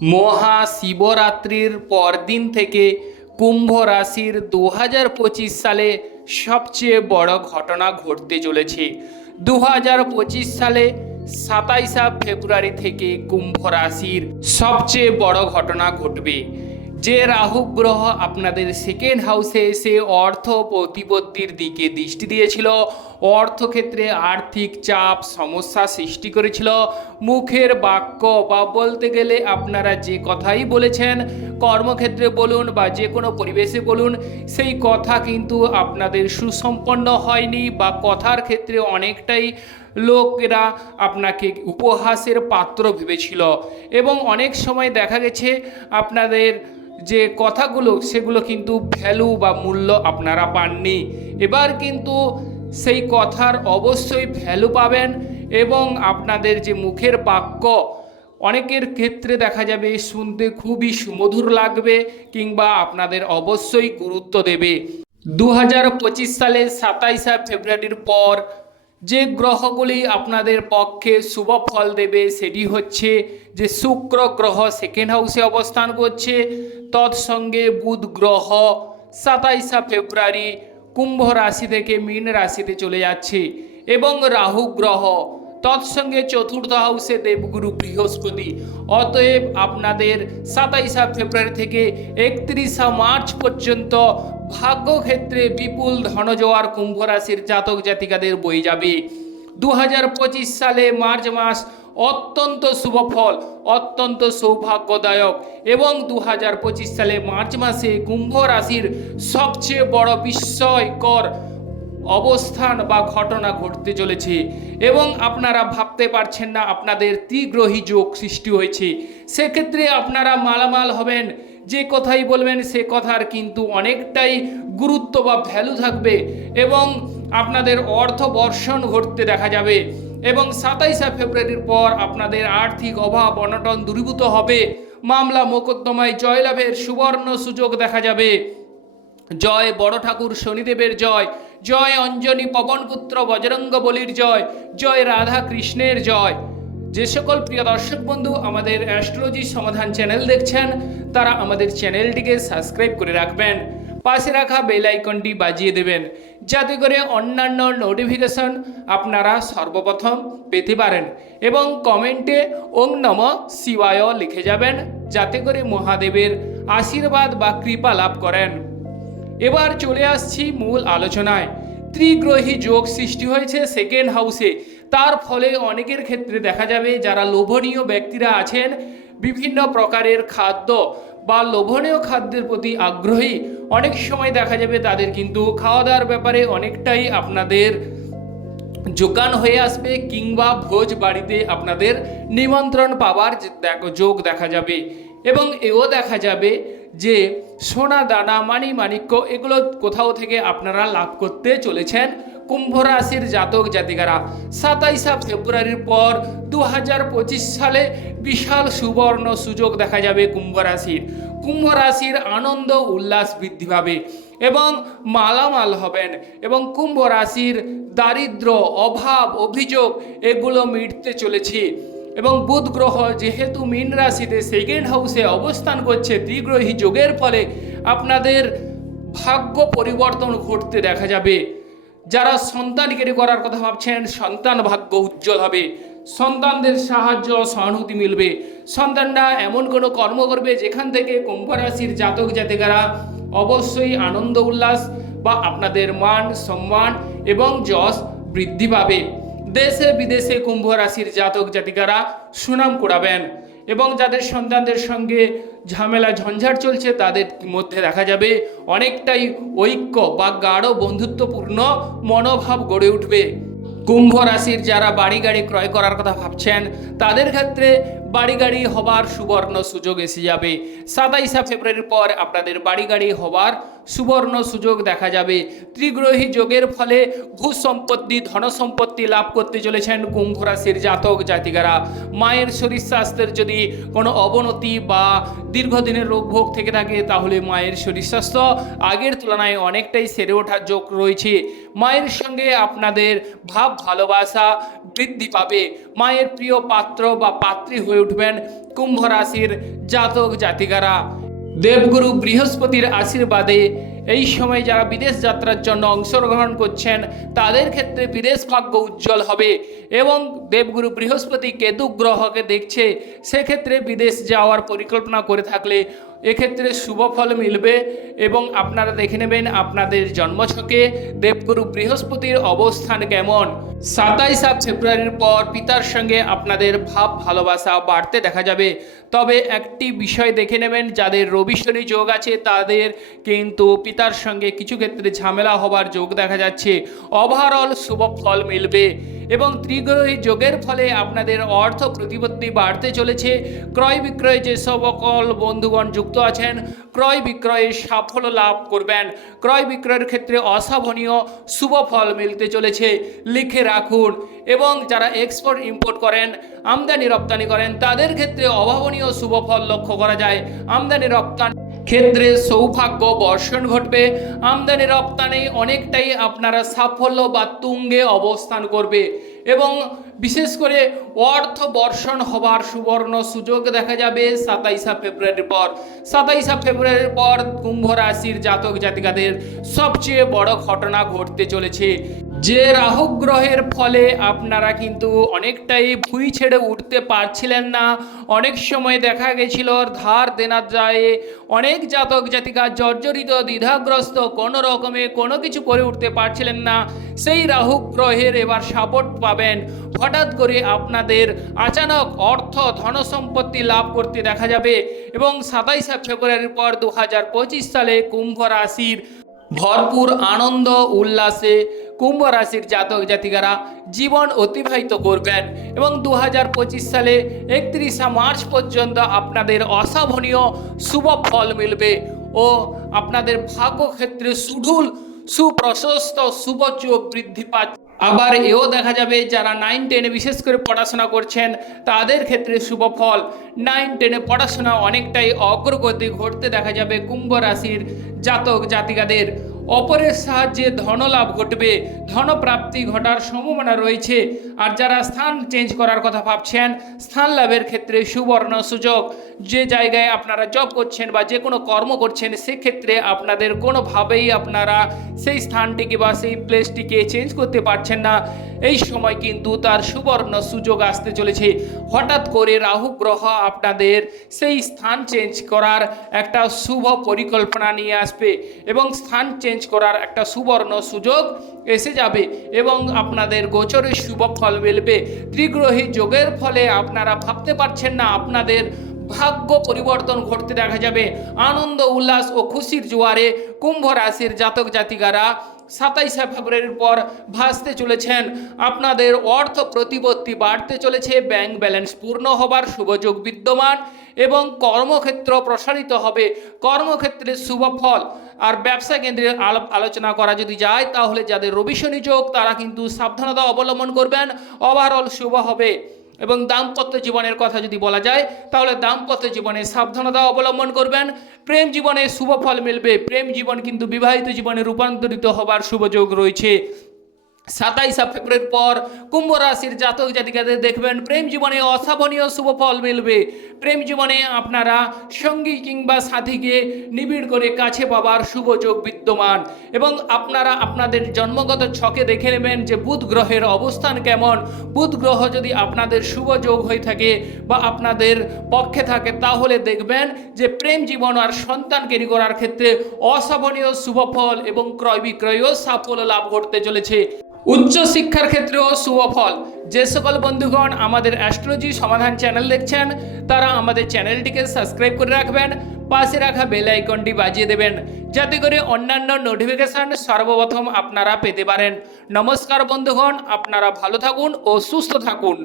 মহাশিবরাত্রির পরদিন থেকে কুম্ভ রাশির দু হাজার পঁচিশ সালে সবচেয়ে বড় ঘটনা ঘটতে চলেছে। দু হাজার পঁচিশ সালে সাতাইশা ফেব্রুয়ারি থেকে কুম্ভ রাশির সবচেয়ে বড় ঘটনা ঘটবে। যে রাহু গ্রহ আপনাদের সেকেন্ড হাউসে এসে অর্থ প্রতিপত্তির দিকে দৃষ্টি দিয়েছিল, অর্থক্ষেত্রে আর্থিক চাপ, সমস্যা সৃষ্টি করেছিল। মুখের বাক্য বা বলতে গেলে আপনারা যে কথাই বলেছেন, কর্মক্ষেত্রে বলুন বা যে কোনো পরিবেশে বলুন, সেই কথা কিন্তু আপনাদের সুসম্পন্ন হয়নি বা কথার ক্ষেত্রে অনেকটাই লোকেরা আপনাকে উপহাসের পাত্র ভেবেছিল। এবং অনেক সময় দেখা গেছে আপনাদের যে কথাগুলো, সেগুলো কিন্তু ভ্যালু বা মূল্য আপনারা পাননি। এবার কিন্তু সেই কথার অবশ্যই ভ্যালু পাবেন এবং আপনাদের যে মুখের বাক্য, অনেকের ক্ষেত্রে দেখা যাবে শুনতে খুবই সুমধুর লাগবে কিংবা আপনাদের অবশ্যই গুরুত্ব দেবে। দু হাজার পঁচিশ সালে সাতাইশা ফেব্রুয়ারির পর যে গ্রহগুলি আপনাদের পক্ষে শুভ ফল দেবে, সেটি হচ্ছে যে শুক্র গ্রহ সেকেন্ড হাউসে অবস্থান করছে। তৎসঙ্গে বুধ গ্রহ সাতাইশা ফেব্রুয়ারি কুম্ভ রাশি থেকে মীন রাশিতে চলে যাচ্ছে এবং রাহু গ্রহ। তৎসঙ্গে চতুর্থ হাউসে দেবগুরু বৃহস্পতি। অতএব আপনাদের সাতাইশা ফেব্রুয়ারি থেকে একত্রিশা মার্চ পর্যন্ত ভাগ্যক্ষেত্রে বিপুল ধনজোয়ার কুম্ভ রাশির জাতক জাতিকাদের বই যাবে। দু হাজার পঁচিশ সালে মার্চ মাস অত্যন্ত শুভ ফল, অত্যন্ত সৌভাগ্যদায়ক এবং দু হাজার পঁচিশ সালে মার্চ মাসে কুম্ভ রাশির সবচেয়ে বড় বিস্ময়কর অবস্থান বা ঘটনা ঘটতে চলেছে এবং আপনারা ভাবতে পারছেন না আপনাদের ত্রিগ্রহী যোগ সৃষ্টি হয়েছে। সেক্ষেত্রে আপনারা মালামাল হবেন যে কথাই বলবেন, সে কথার কিন্তু অনেকটাই গুরুত্ব বা ভ্যালু থাকবে এবং আপনাদের অর্থ বর্ষণ ঘটতে দেখা যাবে এবং সাতাইশে ফেব্রুয়ারির পর আপনাদের আর্থিক অভাব অনটন দূরীভূত হবে। মামলা মোকদ্দমায় জয়লাভের সুবর্ণ সুযোগ দেখা যাবে। জয় বড় ঠাকুর শনিদেবের জয় জয় অঞ্জনী পবনপুত্র বজরঙ্গ বলির জয় জয় রাধা কৃষ্ণের জয়। যে সকল প্রিয় দর্শক বন্ধু আমাদের অ্যাস্ট্রোলজি সমাধান চ্যানেল দেখছেন, তারা আমাদের চ্যানেলটিকে সাবস্ক্রাইব করে রাখবেন, পাশে রাখা বেল আইকনটি বাজিয়ে দেবেন, যাতে করে অন্যান্য নোটিফিকেশন আপনারা সর্বপ্রথম পেতে পারেন এবং কমেন্টে ওং নম শিবায় লিখে যাবেন, যাতে করে মহাদেবের আশীর্বাদ বা কৃপা লাভ করেন। এবার চলে আসছি মূল আলোচনায়। ত্রিগ্রহী যোগ সৃষ্টি হয়েছে সেকেন্ড হাউসে তার ফলে অনেকের ক্ষেত্রে দেখা যাবে যারা লোভনীয় ব্যক্তিরা আছেন, বিভিন্ন প্রকারের খাদ্য বা লোভনীয় খাদ্যের প্রতি আগ্রহী, অনেক সময় দেখা যাবে তাদের কিন্তু খাওয়া দাওয়ার ব্যাপারে অনেকটাই আপনাদের যোগান হয়ে আসবে কিংবা ভোজ বাড়িতে আপনাদের নিমন্ত্রণ পাওয়ার যোগ দেখা যাবে। এবং এও দেখা যাবে যে সোনা, দানা মানি মাণিক্য এগুলো কোথাও থেকে আপনারা লাভ করতে চলেছেন। কুম্ভ রাশির জাতক জাতিকারা। সাতাইশা ফেব্রুয়ারির পর দু হাজার পঁচিশ সালে বিশাল সুবর্ণ সুযোগ দেখা যাবে কুম্ভ রাশির কুম্ভ রাশির আনন্দ উল্লাস বৃদ্ধি পাবে এবং মালামাল হবেন এবং কুম্ভ রাশির দারিদ্র, অভাব, অভিযোগ এগুলো মিটতে চলেছে। এবং বুধ গ্রহ যেহেতু মীন রাশিতে সেকেন্ড হাউসে অবস্থান করছে, দ্বিগ্রহী যোগের ফলে আপনাদের ভাগ্য পরিবর্তন ঘটতে দেখা যাবে। যারা সন্তান কেড়ে করার কথা ভাবছেন, সন্তান ভাগ্য উজ্জ্বল হবে। সন্তানদের সাহায্য সহানুভূতি মিলবে। সন্তানরা এমন কোনো কর্ম করবে যেখান থেকে কুম্ভ রাশির জাতক জাতিকারা অবশ্যই আনন্দ, উল্লাস বা আপনাদের মান, সম্মান এবং যশ বৃদ্ধি পাবে। দেশে বিদেশে কুম্ভ রাশির জাতক জাতিকারা সুনাম কুড়াবেন। এবং যাদের সন্তানদের সঙ্গে ঝামেলা, ঝঞ্ঝাট চলছে, তাদের মধ্যে দেখা যাবে অনেকটাই ঐক্য বা গাঢ় বন্ধুত্বপূর্ণ মনোভাব গড়ে উঠবে। কুম্ভ রাশির যারা বাড়ি গাড়ি ক্রয় করার কথা ভাবছেন, তাদের ক্ষেত্রে বাড়ি গাড়ি হবার সুবর্ণ সুযোগ এসে যাবে। সাতাইশা ফেব্রুয়ারির পর আপনাদের বাড়ি গাড়ি হবার সুবর্ণ সুযোগ দেখা যাবে। ত্রিগ্রহী যোগের ফলে ভূ সম্পত্তি, ধন সম্পত্তি লাভ করতে চলেছেন কুম্ভ রাশির জাতক জাতিকারা। মায়ের শরীর স্বাস্থ্যের যদি কোনো অবনতি বা দীর্ঘদিনের রোগ ভোগ থেকে থাকে, তাহলে মায়ের শরীর স্বাস্থ্য আগের তুলনায় অনেকটাই সেরে ওঠার যোগ রয়েছে। মায়ের সঙ্গে আপনাদের ভাব ভালোবাসা বৃদ্ধি পাবে। মায়ের প্রিয় পাত্র বা পাত্রী হয়ে উঠবেন কুম্ভ রাশির জাতক জাতিকারা। দেবগুরু বৃহস্পতির আশীর্বাদে এই সময় যারা বিদেশ যাত্রার জন্য অংশগ্রহণ করছেন, তাদের ক্ষেত্রে বিদেশ ভাগ্য উজ্জ্বল হবে এবং দেবগুরু বৃহস্পতি কেতু গ্রহকে দেখছে। সেক্ষেত্রে বিদেশ যাওয়ার পরিকল্পনা করে থাকলে এক্ষেত্রে শুভ ফল মিলবে এবং আপনারা দেখে নেবেন আপনাদের জন্মছকে দেবগুরু বৃহস্পতির অবস্থান কেমন। সাতাইশ ফেব্রুয়ারির পর পিতার সঙ্গে আপনাদের ভাব ভালোবাসা বাড়তে দেখা যাবে। তবে একটি বিষয় দেখে নেবেন, যাদের রবি শনি যোগ আছে, তাদের কিন্তু পিতার সঙ্গে কিছু ক্ষেত্রে ঝামেলা হবার যোগ দেখা যাচ্ছে। ওভারঅল শুভ ফল মিলবে এবং ত্রিগ্রহী যোগের ফলে আপনাদের অর্থ প্রতিপত্তি বাড়তে চলেছে। ক্রয় বিক্রয় যে সকল বন্ধুগণ যুক্ত আছেন। ক্রয় বিক্রয়ে সাফল্য লাভ করবেন। ক্রয় বিক্রয়ের ক্ষেত্রে অসাবনীয় শুভ ফল মিলতে চলেছে। লিখে রাখুন। এবং যারা এক্সপোর্ট ইম্পোর্ট করেন, আমদানি, রপ্তানি করেন, তাদের ক্ষেত্রে অভাবনীয় শুভ ফল লক্ষ্য করা যায়। আমদানি, রপ্তানি ক্ষেত্রে সৌভাগ্য বর্ষণ ঘটবে। আমদানি, রপ্তানি অনেকটাই আপনারা সাফল্য বা তুঙ্গে অবস্থান করবে। এবং বিশেষ করে অর্থ বর্ষণ হবার সুবর্ণ সুযোগ দেখা যাবে সাতাইশা ফেব্রুয়ারির পর। সাতাইশা ফেব্রুয়ারির পর কুম্ভ রাশির জাতক জাতিকাদের সবচেয়ে বড় ঘটনা ঘটতে চলেছে। যে রাহু গ্রহের ফলে আপনারা কিন্তু অনেকটাই ভুঁই ছেড়ে উঠতে পারছিলেন না। অনেক সময় দেখা গেছিল, ধার দেনা যায়, অনেক জাতক জাতিকা জর্জরিত, দ্বিধাগ্রস্ত, কোনো রকমে কোনো কিছু করে উঠতে পারছিলেন না। সেই রাহু গ্রহের এবার সাপোর্ট পাবেন। হঠাৎ করে আপনাদের আচানক অর্থ ধন সম্পত্তি লাভ করতে দেখা যাবে এবং সাতাইশে ফেব্রুয়ারির পর দু হাজার পঁচিশ সালে কুম্ভ রাশির ভরপুর আনন্দ, উল্লাসে কুম্ভ রাশির জাতক জাতিকারা জীবন অতিবাহিত করবেন এবং দু হাজার পঁচিশ সালে একত্রিশে মার্চ পর্যন্ত আপনাদের অসাভনীয় শুভ ফল মিলবে ও আপনাদের ভাগ্যক্ষেত্রে সুঢুল, সুপ্রশস্ত শুভ চোখ বৃদ্ধি পাচ্ছে। আবার এও দেখা যাবে যারা নাইন টেনে বিশেষ করে পড়াশোনা করছেন, তাদের ক্ষেত্রে শুভ ফল। নাইন টেনে পড়াশোনা অনেকটাই অগ্রগতি ঘটতে দেখা যাবে কুম্ভ রাশির জাতক জাতিকাদের। অপরের সাহায্যে ধনলাভ ঘটবে। ধনপ্রাপ্তি ঘটার সম্ভাবনা রয়েছে। আর যারা স্থান চেঞ্জ করার কথা ভাবছেন, স্থান লাভের ক্ষেত্রে সুবর্ণ সুযোগ। যে জায়গায় আপনারা জব করছেন বা যে কোনো কর্ম করছেন, সেক্ষেত্রে আপনাদের কোনোভাবেই আপনারা সেই স্থানটিকে বা সেই প্লেসটিকে চেঞ্জ করতে পারছেন না। এই সময় কিন্তু তার সুবর্ণ সুযোগ আসতে চলেছে। হঠাৎ করে রাহু গ্রহ আপনাদের সেই স্থান চেঞ্জ করার একটা শুভ পরিকল্পনা নিয়ে আসবে এবং স্থান চেঞ্জ করার একটা সুবর্ণ সুযোগ এসে যাবে এবং আপনাদের গোচরে শুভ ফল মিলবে। ত্রিগ্রহী যোগের ফলে আপনারা ভাবতে পারছেন না আপনাদের ভাগ্য পরিবর্তন ঘটতে দেখা যাবে। আনন্দ, উল্লাস ও খুশির জোয়ারে কুম্ভ রাশির জাতক জাতিকারা সাতাইশে ফেব্রুয়ারির পর ভাসতে চলেছেন। আপনাদের অর্থ প্রতিপত্তি বাড়তে চলেছে, ব্যাংক ব্যালেন্স পূর্ণ হবার শুভযোগ বিদ্যমান এবং কর্মক্ষেত্র প্রসারিত হবে। কর্মক্ষেত্রে শুভ ফল। আর ব্যবসা কেন্দ্রের আলোচনা করা যদি যায়, তাহলে যাদের রবি শনি যোগ, তারা কিন্তু সাবধানতা অবলম্বন করবেন। ওভারঅল শুভ হবে। এবং দাম্পত্য জীবনের কথা যদি বলা যায়, তাহলে দাম্পত্য জীবনে সাবধানতা অবলম্বন করবেন। প্রেম জীবনে শুভ ফল মিলবে। প্রেম জীবন কিন্তু বিবাহিত জীবনে রূপান্তরিত হবার সুযোগ রয়েছে। সাতাইশা ফেব্রুয়ারির পর কুম্ভ রাশির জাতক জাতিকাদের দেখবেন প্রেম জীবনে অসাবনীয় শুভ ফল মিলবে। প্রেম জীবনে আপনারা সঙ্গী কিংবা সাথীকে নিবিড় করে কাছে পাবার শুভ যোগ বিদ্যমান। এবং আপনারা আপনাদের জন্মগত ছকে দেখে নেবেন যে বুধ গ্রহের অবস্থান কেমন। বুধ গ্রহ যদি আপনাদের শুভ যোগ হয়ে থাকে বা আপনাদের পক্ষে থাকে, তাহলে দেখবেন যে প্রেম জীবন আর সন্তান কেরি করার ক্ষেত্রে অসাবনীয় শুভ ফল এবং ক্রয় বিক্রয়ও সাফল্য লাভ করতে চলেছে। উচ্চ শিক্ষার ক্ষেত্রেও শুভফল যে সকল বন্ধুগণ আমাদের অ্যাস্ট্রোলজি সমাধান চ্যানেল দেখছেন, তারা আমাদের চ্যানেলটিকে সাবস্ক্রাইব করে রাখবেন, পাশে রাখা বেল আইকনটি বাজিয়ে দেবেন, যাতে করে অন্যান্য নোটিফিকেশান সর্বপ্রথম আপনারা পেতে পারেন। নমস্কার বন্ধুগণ, আপনারা ভালো থাকুন ও সুস্থ থাকুন।